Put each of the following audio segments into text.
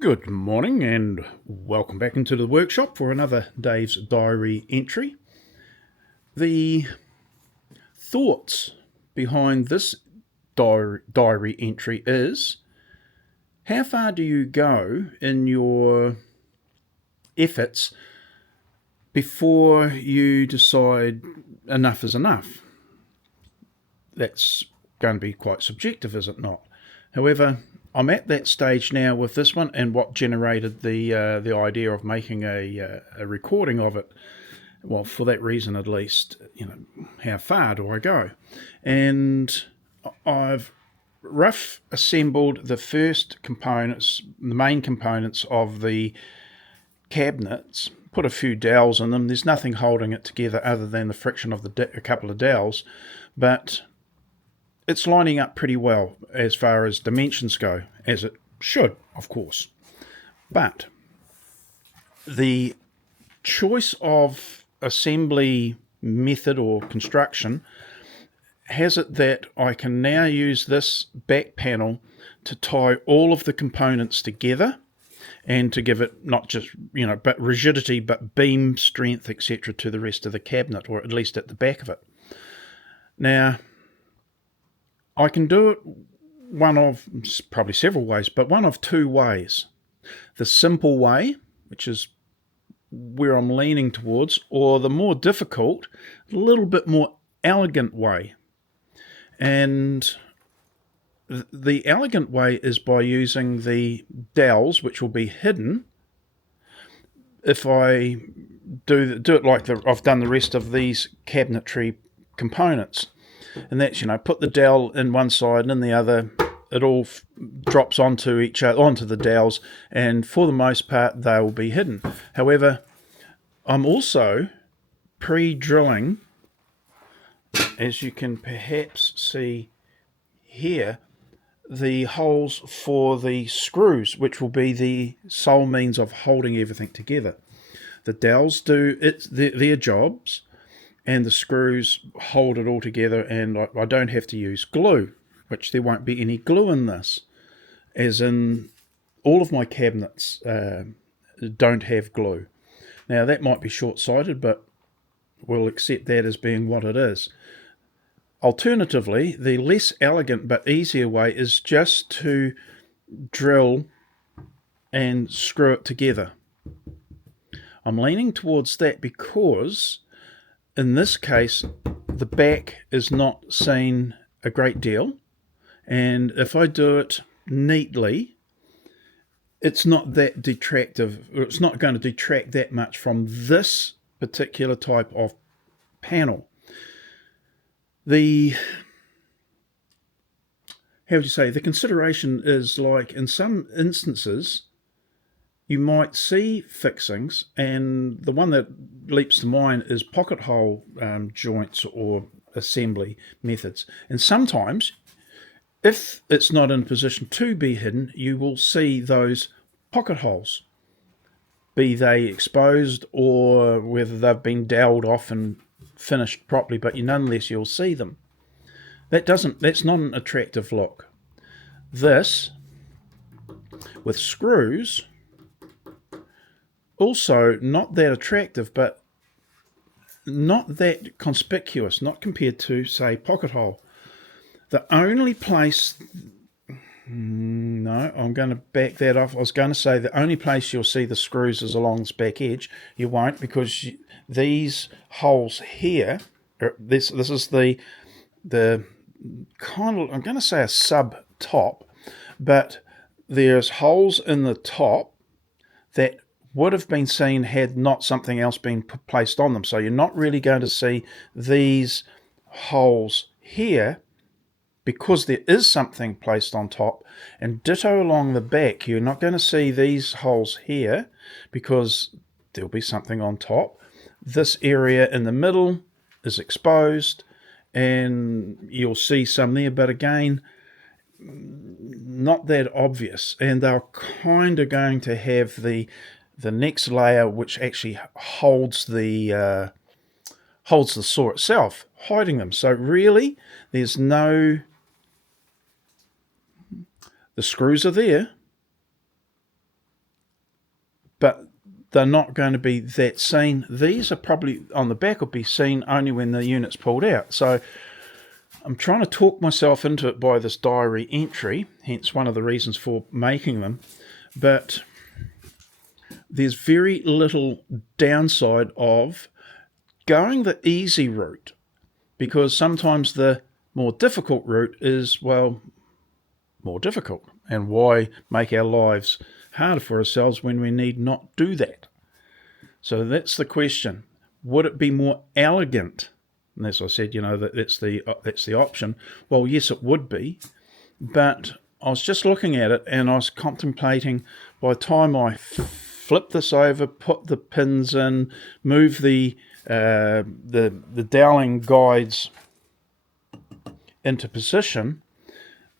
Good morning and welcome back into the workshop for another Dave's Diary entry. The thoughts behind this diary entry is, how far do you go in your efforts before you decide enough is enough? That's going to be quite subjective, is it not? However, I'm at that stage now with this one, and what generated the idea of making a recording of it. Well, for that reason, at least, how far do I go? And I've rough assembled the first components, the main components of the cabinets. Put a few dowels in them. There's nothing holding it together other than the friction of a couple of dowels, but it's lining up pretty well as far as dimensions go, as it should, of course. But the choice of assembly method or construction has it that I can now use this back panel to tie all of the components together and to give it not just, but rigidity, but beam strength, etc. to the rest of the cabinet, or at least at the back of it. Now, I can do it one of, probably several ways, but one of two ways. The simple way, which is where I'm leaning towards, or the more difficult, a little bit more elegant way. And the elegant way is by using the dowels, which will be hidden. If I do it like I've done the rest of these cabinetry components. And that's, put the dowel in one side and in the other, it all drops onto each other, onto the dowels, and for the most part, they will be hidden. However, I'm also pre-drilling, as you can perhaps see here, the holes for the screws, which will be the sole means of holding everything together. The dowels do their jobs, and the screws hold it all together, and I don't have to use glue, which there won't be any glue in this, as in all of my cabinets don't have glue. Now, that might be short-sighted, but we'll accept that as being what it is. Alternatively, the less elegant but easier way is just to drill and screw it together. I'm leaning towards that because in this case, the back is not seen a great deal, and if I do it neatly, it's not that detractive, or it's not going to detract that much from this particular type of panel. The consideration is, like, in some instances, you might see fixings, and the one that leaps to mind is pocket hole joints or assembly methods. And sometimes, if it's not in position to be hidden, you will see those pocket holes, be they exposed or whether they've been doweled off and finished properly, but nonetheless you'll see them. That's not an attractive look. This, with screws, also not that attractive, but not that conspicuous, not compared to, say, pocket hole. The only place... No, I'm going to back that off. I was going to say the only place you'll see the screws is along this back edge. You won't, because these holes here, this is the kind of, I'm going to say a sub-top, but there's holes in the top that would have been seen had not something else been placed on them. So you're not really going to see these holes here because there is something placed on top, and ditto along the back. You're not going to see these holes here because there'll be something on top. This area in the middle is exposed, and you'll see some there, but again, not that obvious. And they're kind of going to have the next layer, which actually holds the saw itself, hiding them. So really, there's no... The screws are there, but they're not going to be that seen. These are probably on the back will be seen only when the unit's pulled out. So I'm trying to talk myself into it by this diary entry, hence one of the reasons for making them. But there's very little downside of going the easy route, because sometimes the more difficult route is, well, more difficult. And why make our lives harder for ourselves when we need not do that? So that's the question. Would it be more elegant? And as I said, that's the option. Well, yes, it would be. But I was just looking at it and I was contemplating, by the time I flip this over, put the pins in, move the doweling guides into position,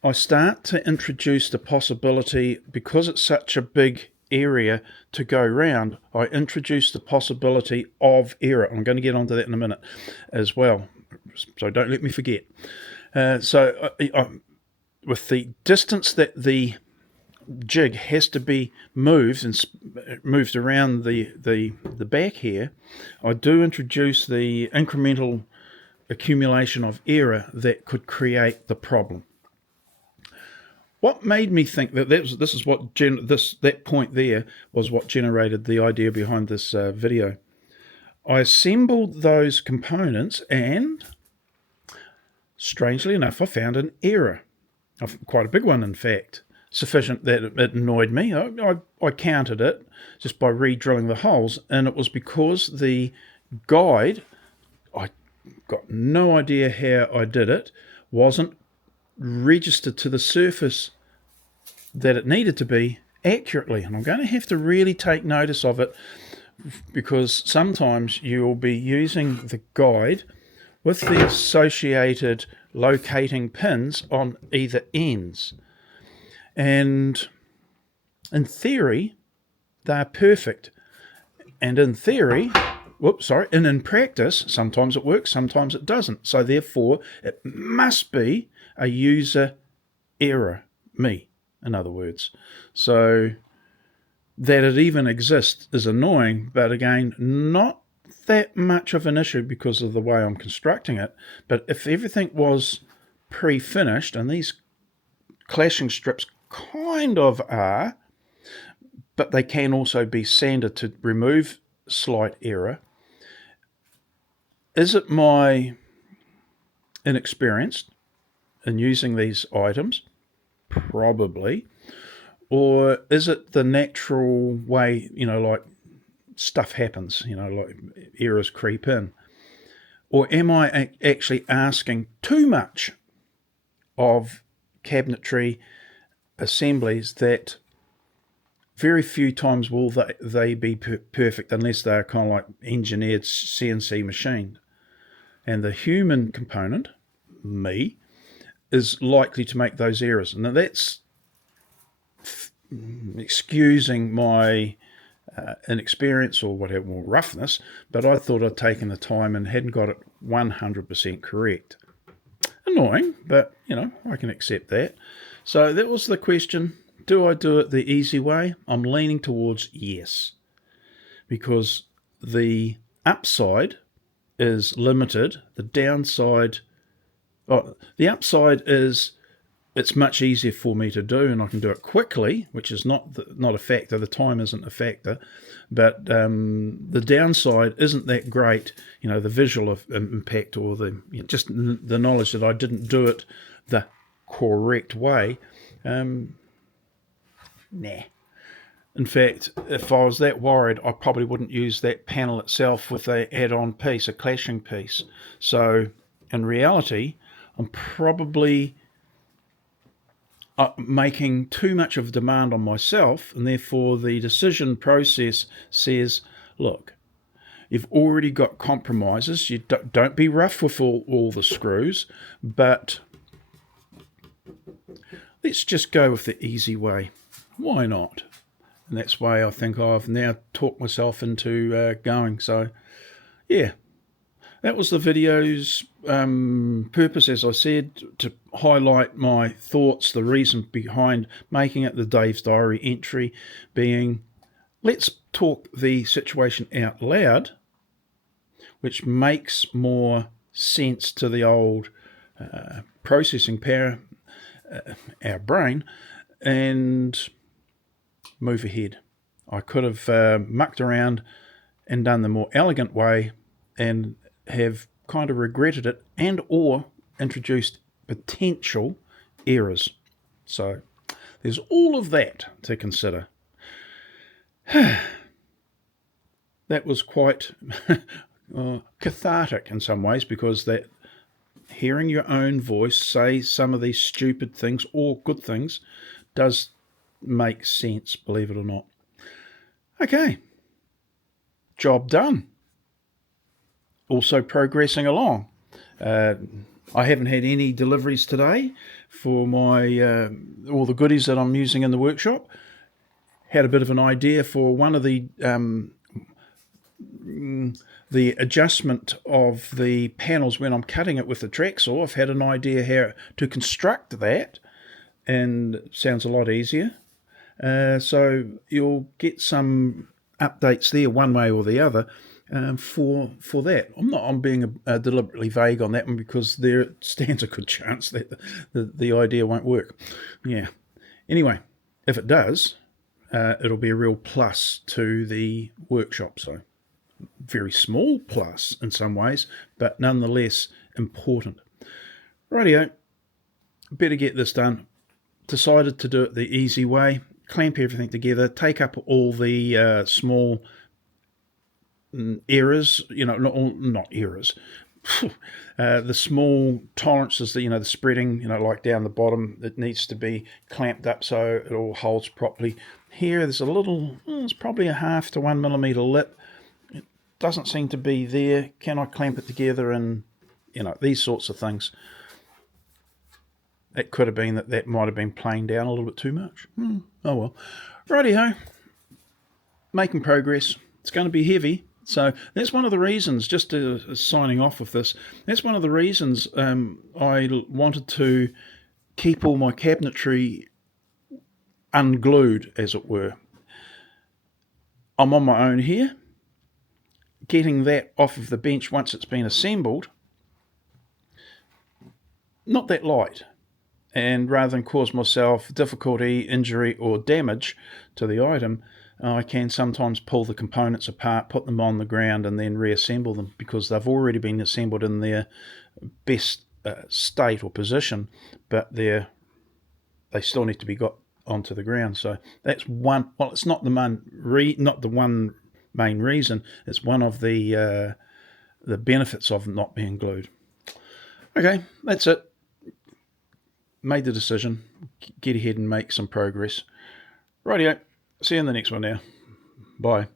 I start to introduce the possibility, because it's such a big area to go round, I introduce the possibility of error. I'm going to get onto that in a minute as well, so don't let me forget. With the distance that the jig has to be moved and moved around the back here, I do introduce the incremental accumulation of error that could create the problem. What made me think that that point there was what generated the idea behind this video. I assembled those components and, strangely enough, I found an error. Quite a big one, in fact. Sufficient that it annoyed me. I counted it just by re-drilling the holes, and it was because the guide, I got no idea how I did it, wasn't registered to the surface that it needed to be accurately. And I'm going to have to really take notice of it, because sometimes you'll be using the guide with the associated locating pins on either ends. And in theory, they're perfect. And in theory, and in practice, sometimes it works, sometimes it doesn't. So therefore, it must be a user error, me, in other words. So that it even exists is annoying, but again, not that much of an issue because of the way I'm constructing it. But if everything was pre-finished, and these clashing strips kind of are, but they can also be sanded to remove slight error. Is it my inexperience in using these items? Probably. Or is it the natural way, like stuff happens, like errors creep in? Or am I actually asking too much of cabinetry assemblies that very few times will they be perfect unless they're kind of like engineered CNC machined? And the human component, me, is likely to make those errors. Now that's excusing my inexperience or whatever, more roughness, but I thought I'd taken the time and hadn't got it 100% correct. Annoying, but I can accept that. So that was the question. Do I do it the easy way? I'm leaning towards yes, because the upside is limited. The downside, the upside is it's much easier for me to do, and I can do it quickly, which is not a factor. The time isn't a factor, but the downside isn't that great. The visual of impact, or just the knowledge that I didn't do it the correct way. Nah. In fact, if I was that worried, I probably wouldn't use that panel itself with an add-on piece, a clashing piece. So, in reality, I'm probably making too much of a demand on myself, and therefore the decision process says, look, you've already got compromises. You don't be rough with all the screws, but let's just go with the easy way. Why not? And that's why I think I've now talked myself into going. So, yeah, that was the video's purpose, as I said, to highlight my thoughts, the reason behind making it, the Dave's Diary entry being let's talk the situation out loud, which makes more sense to the old processing power, our brain, and move ahead. I could have mucked around and done the more elegant way and have kind of regretted it and or introduced potential errors. So there's all of that to consider. That was quite cathartic in some ways, because that hearing your own voice say some of these stupid things or good things does make sense, believe it or not. Okay, job done. Also progressing along. I haven't had any deliveries today for my all the goodies that I'm using in the workshop. Had a bit of an idea for one of the adjustment of the panels when I'm cutting it with the track saw. I've had an idea how to construct that, and it sounds a lot easier. So you'll get some updates there one way or the other for that. I'm being deliberately vague on that one, because there stands a good chance that the idea won't work. Yeah. Anyway, if it does, it'll be a real plus to the workshop. So very small plus in some ways, but nonetheless important. Rightio, better get this done. Decided to do it the easy way. Clamp everything together, take up all the small errors, not errors, the small tolerances, the spreading, like down the bottom, that needs to be clamped up so it all holds properly. Here, there's a little, it's probably a 1/2 to 1 millimeter lip. It doesn't seem to be there. Can I clamp it together? And, these sorts of things. It could have been that might have been playing down a little bit too much. Oh well. Righty-ho. Making progress. It's going to be heavy. So that's one of the reasons, just signing off with this, that's one of the reasons I wanted to keep all my cabinetry unglued, as it were. I'm on my own here. Getting that off of the bench once it's been assembled, not that light. And rather than cause myself difficulty, injury, or damage to the item, I can sometimes pull the components apart, put them on the ground, and then reassemble them, because they've already been assembled in their best state or position, but they still need to be got onto the ground. So that's one. Well, it's not the one main reason. It's one of the benefits of not being glued. Okay, that's it. Made the decision. Get ahead and make some progress. Rightio. See you in the next one now. Bye.